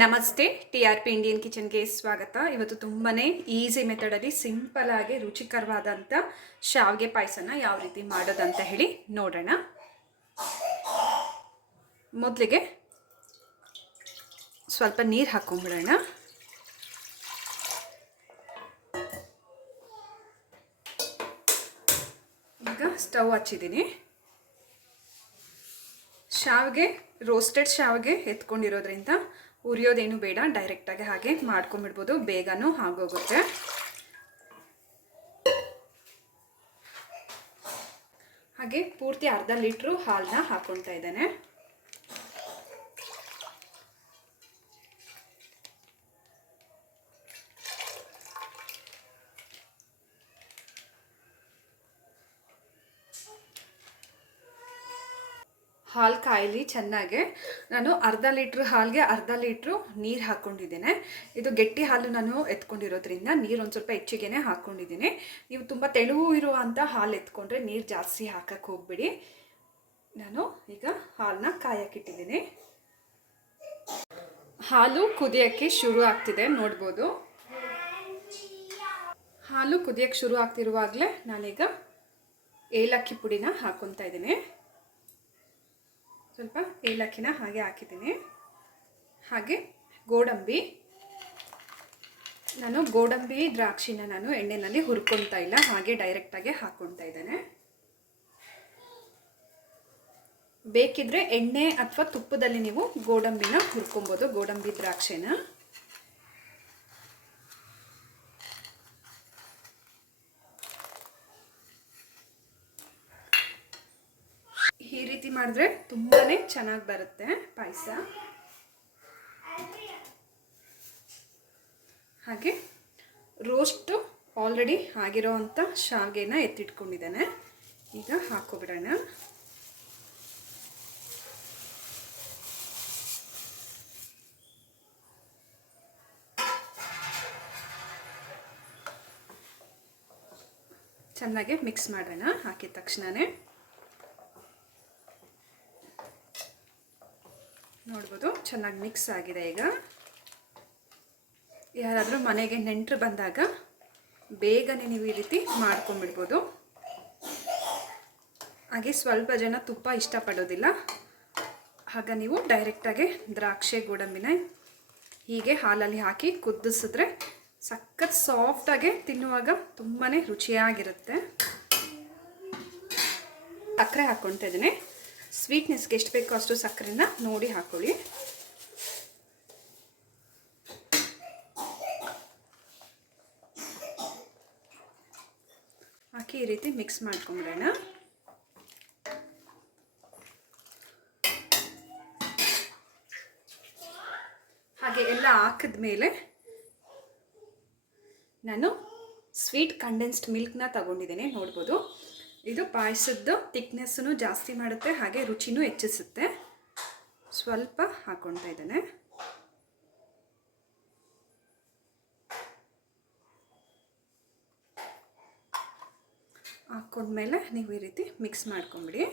ನಮಸ್ತೆ. TRP Indian ಕಿಚನ್ಗೆ ಸ್ವಾಗತ. ಇವತ್ತು ತುಂಬಾನೇ ಈಸಿ ಮೆಥಡಲ್ಲಿ ಸಿಂಪಲ್ ಆಗಿ ರುಚಿಕರವಾದಂಥ ಶಾವಿಗೆ ಪಾಯಸನ ಯಾವ ರೀತಿ ಮಾಡೋದಂತ ಹೇಳಿ ನೋಡೋಣ. ಮೊದಲಿಗೆ ಸ್ವಲ್ಪ ನೀರು ಹಾಕೊಂಡ್ಬಿಡೋಣ. ಈಗ ಸ್ಟವ್ ಹಚ್ಚಿದ್ದೀನಿ. ಶಾವಿಗೆ ರೋಸ್ಟೆಡ್ ಶಾವಿಗೆ ಎತ್ಕೊಂಡಿರೋದ್ರಿಂದ ಉರಿಯೋದೇನು ಬೇಡ, ಡೈರೆಕ್ಟಾಗಿ ಹಾಗೆ ಮಾಡ್ಕೊಂಡ್ಬಿಡ್ಬೋದು, ಬೇಗನೂ ಆಗೋಗುತ್ತೆ. ಹಾಗೆ ಪೂರ್ತಿ ಅರ್ಧ ಲೀಟ್ರು ಹಾಲನ್ನ ಹಾಕೊಳ್ತಾ ಇದ್ದೇನೆ. ಹಾಲು ಕಾಯಲಿ ಚೆನ್ನಾಗೆ. ನಾನು ಅರ್ಧ ಲೀಟ್ರ್ ಹಾಲಿಗೆ ಅರ್ಧ ಲೀಟ್ರು ನೀರು ಹಾಕ್ಕೊಂಡಿದ್ದೇನೆ. ಇದು ಗಟ್ಟಿ ಹಾಲು ನಾನು ಎತ್ಕೊಂಡಿರೋದ್ರಿಂದ ನೀರು ಒಂದು ಸ್ವಲ್ಪ ಹೆಚ್ಚಿಗೆ ಹಾಕ್ಕೊಂಡಿದ್ದೀನಿ. ನೀವು ತುಂಬ ತೆಳುವು ಇರುವಂಥ ಹಾಲು ಎತ್ಕೊಂಡ್ರೆ ನೀರು ಜಾಸ್ತಿ ಹಾಕಕ್ಕೆ ಹೋಗ್ಬಿಡಿ. ನಾನು ಈಗ ಹಾಲನ್ನ ಕಾಯಕ್ಕಿಟ್ಟಿದ್ದೀನಿ. ಹಾಲು ಕುದಿಯೋಕ್ಕೆ ಶುರು ಆಗ್ತಿದೆ, ನೋಡ್ಬೋದು. ಹಾಲು ಕುದಿಯೋಕ್ಕೆ ಶುರು ಆಗ್ತಿರುವಾಗಲೇ ನಾನೀಗ ಏಲಕ್ಕಿ ಪುಡಿನ ಹಾಕ್ಕೊತಾ ಇದ್ದೀನಿ. ಸ್ವಲ್ಪ ಏಲಕ್ಕಿನ ಹಾಗೆ ಹಾಕಿದ್ದೀನಿ. ಹಾಗೆ ಗೋಡಂಬಿ, ನಾನು ಗೋಡಂಬಿ ದ್ರಾಕ್ಷಿನ ನಾನು ಎಣ್ಣೆಯಲ್ಲಿ ಹುರ್ಕೊಳ್ತಾ ಇಲ್ಲ, ಹಾಗೆ ಡೈರೆಕ್ಟಾಗಿ ಹಾಕ್ಕೊಳ್ತಾ ಇದ್ದೇನೆ. ಬೇಕಿದ್ರೆ ಎಣ್ಣೆ ಅಥವಾ ತುಪ್ಪದಲ್ಲಿ ನೀವು ಗೋಡಂಬಿನ ಹುರ್ಕೊಬೋದು, ಗೋಡಂಬಿ ದ್ರಾಕ್ಷಿನ. ಈ ರೀತಿ ಮಾಡಿದ್ರೆ ತುಂಬಾ ಚೆನ್ನಾಗಿ ಬರುತ್ತೆ ಪಾಯಸ. ಹಾಗೆ ರೋಸ್ಟು ಆಲ್ರೆಡಿ ಆಗಿರೋ ಅಂಥ ಶಾವಿಗೆನ ಎತ್ತಿಟ್ಕೊಂಡಿದ್ದೇನೆ. ಈಗ ಹಾಕೋಬಿಡೋಣ. ಚೆನ್ನಾಗಿ ಮಿಕ್ಸ್ ಮಾಡೋಣ. ಹಾಕಿದ ತಕ್ಷಣವೇ ನೋಡ್ಬೋದು ಚೆನ್ನಾಗಿ ಮಿಕ್ಸ್ ಆಗಿದೆ. ಈಗ ಯಾರಾದರೂ ಮನೆಗೆ ನೆಂಟರು ಬಂದಾಗ ಬೇಗನೆ ನೀವು ಈ ರೀತಿ ಮಾಡ್ಕೊಂಡ್ಬಿಡ್ಬೋದು. ಹಾಗೆ ಸ್ವಲ್ಪ ಜನ ತುಪ್ಪ ಇಷ್ಟಪಡೋದಿಲ್ಲ, ಆಗ ನೀವು ಡೈರೆಕ್ಟಾಗಿ ದ್ರಾಕ್ಷಿ ಗೋಡಂಬಿನ ಹೀಗೆ ಹಾಲಲ್ಲಿ ಹಾಕಿ ಕುದಿಸಿದ್ರೆ ಸಖತ್ ಸಾಫ್ಟಾಗಿ ತಿನ್ನುವಾಗ ತುಂಬಾ ರುಚಿಯಾಗಿರುತ್ತೆ. ಸಕ್ಕರೆ ಹಾಕ್ಕೊಳ್ತಾ ಇದ್ದೀನಿ. ಸ್ವೀಟ್ನೆಸ್ಗೆ ಎಷ್ಟು ಬೇಕೋ ಅಷ್ಟು ಸಕ್ಕರೆನ ನೋಡಿ ಹಾಕೊಳ್ಳಿ. ಹಾಕಿ ಈ ರೀತಿ ಮಿಕ್ಸ್ ಮಾಡ್ಕೊಂಬಿಡೋಣ. ಹಾಗೆ ಎಲ್ಲ ಹಾಕಿದ್ಮೇಲೆ ನಾನು ಸ್ವೀಟ್ ಕಂಡೆನ್ಸ್ಡ್ ಮಿಲ್ಕ್ನ ತಗೊಂಡಿದ್ದೇನೆ, ನೋಡ್ಬೋದು. ಇದು ಪಾಯಸದ ಥಿಕ್ನೆಸ್ಸನ್ನು ಜಾಸ್ತಿ ಮಾಡುತ್ತೆ, ಹಾಗೆ ರುಚಿನೂ ಹೆಚ್ಚಿಸುತ್ತೆ. ಸ್ವಲ್ಪ ಹಾಕ್ಕೊಳ್ತಾ ಇದ್ದೇನೆ. ಹಾಕ್ಕೊಂಡ್ಮೇಲೆ ನೀವು ಈ ರೀತಿ ಮಿಕ್ಸ್ ಮಾಡ್ಕೊಂಬಿಡಿ.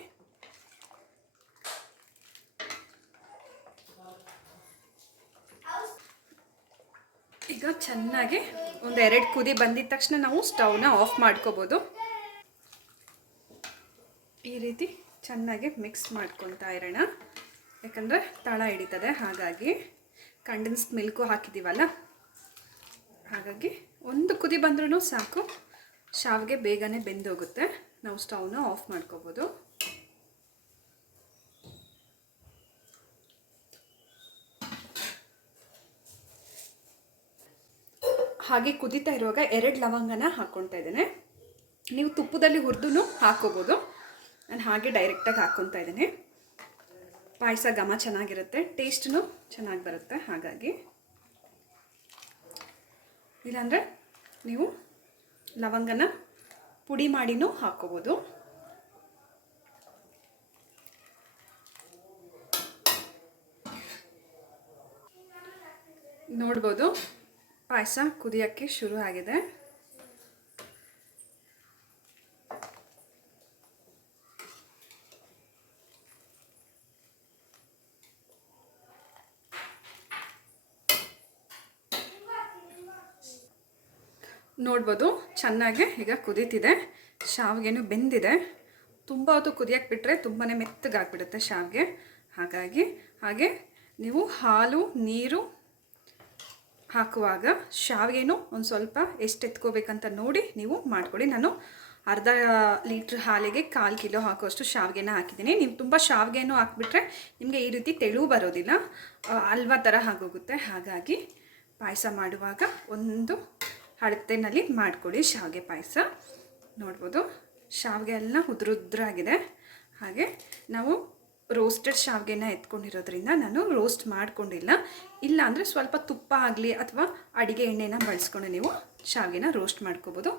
ಈಗ ಚೆನ್ನಾಗಿ ಒಂದೆರಡು ಕುದಿ ಬಂದಿದ ತಕ್ಷಣ ನಾವು ಸ್ಟವ್ನ ಆಫ್ ಮಾಡ್ಕೋಬೋದು. ಈ ರೀತಿ ಚೆನ್ನಾಗಿ ಮಿಕ್ಸ್ ಮಾಡ್ಕೊತಾ ಇರೋಣ, ಯಾಕಂದರೆ ತಳ ಹಿಡಿತದೆ. ಹಾಗಾಗಿ ಕಂಡೆನ್ಸ್ಡ್ ಮಿಲ್ಕು ಹಾಕಿದ್ದೀವಲ್ಲ, ಹಾಗಾಗಿ ಒಂದು ಕುದಿ ಬಂದ್ರೂ ಸಾಕು, ಶಾವಿಗೆ ಬೇಗನೆ ಬೆಂದೋಗುತ್ತೆ. ನಾವು ಸ್ಟವ್ನ ಆಫ್ ಮಾಡ್ಕೋಬೋದು. ಹಾಗೆ ಕುದೀತಾ ಇರುವಾಗ 2 ಲವಂಗನ ಹಾಕ್ಕೊಳ್ತಾ ಇದ್ದೇನೆ. ನೀವು ತುಪ್ಪದಲ್ಲಿ ಹುರಿದು ಹಾಕ್ಕೋಬೋದು. ನಾನು ಹಾಗೆ ಡೈರೆಕ್ಟಾಗಿ ಹಾಕ್ಕೊತಾ ಇದ್ದೀನಿ. ಪಾಯಸ ಘಮ ಚೆನ್ನಾಗಿರುತ್ತೆ, ಟೇಸ್ಟೂ ಚೆನ್ನಾಗಿ ಬರುತ್ತೆ. ಹಾಗಾಗಿ ಇಲ್ಲಾಂದರೆ ನೀವು ಲವಂಗನ ಪುಡಿ ಮಾಡಿನೂ ಹಾಕ್ಕೋಬೋದು. ನೋಡ್ಬೋದು ಪಾಯಸ ಕುದಿಯೋಕ್ಕೆ ಶುರು ಆಗಿದೆ. ನೋಡ್ಬೋದು ಚೆನ್ನಾಗಿ ಈಗ ಕುದೀತಿದೆ. ಶಾವಿಗೆನೂ ಬೆಂದಿದೆ. ತುಂಬ ಹೊತ್ತು ಕುದಿಯಕ್ಕೆ ಬಿಟ್ಟರೆ ತುಂಬಾ ಮೆತ್ತಗಾಗ್ಬಿಡುತ್ತೆ ಶಾವಿಗೆ. ಹಾಗೆ ನೀವು ಹಾಲು ನೀರು ಹಾಕುವಾಗ ಶಾವಿಗೆನೂ ಒಂದು ಸ್ವಲ್ಪ ಎಷ್ಟು ಎತ್ಕೋಬೇಕಂತ ನೋಡಿ ನೀವು ಮಾಡ್ಕೊಳ್ಳಿ. ನಾನು ಅರ್ಧ ಲೀಟ್ರ್ ಹಾಲಿಗೆ 1/4 ಕಿಲೋ ಹಾಕುವಷ್ಟು ಶಾವಿಗೆನ ಹಾಕಿದ್ದೀನಿ. ನೀವು ತುಂಬ ಶಾವಿಗೆನೂ ಹಾಕ್ಬಿಟ್ರೆ ನಿಮಗೆ ಈ ರೀತಿ ತೆಳು ಬರೋದಿಲ್ಲ, ಹಲ್ವಾ ಥರ ಆಗೋಗುತ್ತೆ. ಹಾಗಾಗಿ ಪಾಯಸ ಮಾಡುವಾಗ ಒಂದು ಅಳತೆನಲ್ಲಿ ಮಾಡಿಕೊಡಿ ಶಾವಿಗೆ ಪಾಯಸ. ನೋಡ್ಬೋದು ಶಾವಿಗೆ ಎಲ್ಲ ಉದ್ರುದ್ರಾಗಿದೆ. ಹಾಗೆ ನಾವು ರೋಸ್ಟೆಡ್ ಶಾವಿಗೆನ ಎತ್ಕೊಂಡಿರೋದ್ರಿಂದ ನಾನು ರೋಸ್ಟ್ ಮಾಡ್ಕೊಂಡಿಲ್ಲ. ಇಲ್ಲ ಅಂದರೆ ಸ್ವಲ್ಪ ತುಪ್ಪ ಆಗಲಿ ಅಥವಾ ಅಡುಗೆ ಎಣ್ಣೆನ ಬಳಸ್ಕೊಂಡು ನೀವು ಶಾವಿಗೆನ ರೋಸ್ಟ್ ಮಾಡ್ಕೋಬೋದು.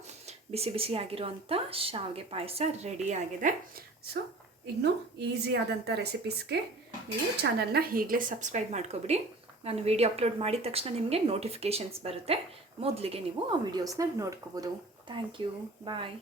ಬಿಸಿ ಬಿಸಿಯಾಗಿರೋವಂಥ ಶಾವಿಗೆ ಪಾಯಸ ರೆಡಿಯಾಗಿದೆ. ಸೊ ಇನ್ನೂ ಈಸಿಯಾದಂಥ ರೆಸಿಪೀಸ್ಗೆ ನೀವು ಚಾನಲ್ನ ಈಗಲೇ ಸಬ್ಸ್ಕ್ರೈಬ್ ಮಾಡ್ಕೊಬಿಡಿ. ನಾನು ವಿಡಿಯೋ ಅಪ್ಲೋಡ್ ಮಾಡಿದ ತಕ್ಷಣ ನಿಮಗೆ ನೋಟಿಫಿಕೇಷನ್ಸ್ ಬರುತ್ತೆ. ಮೊದಲಿಗೆ ನೀವು ಆ ವಿಡಿಯೋಸ್ನ ನೋಡ್ಕೋಬೋದು. Thank you. ಬಾಯ್.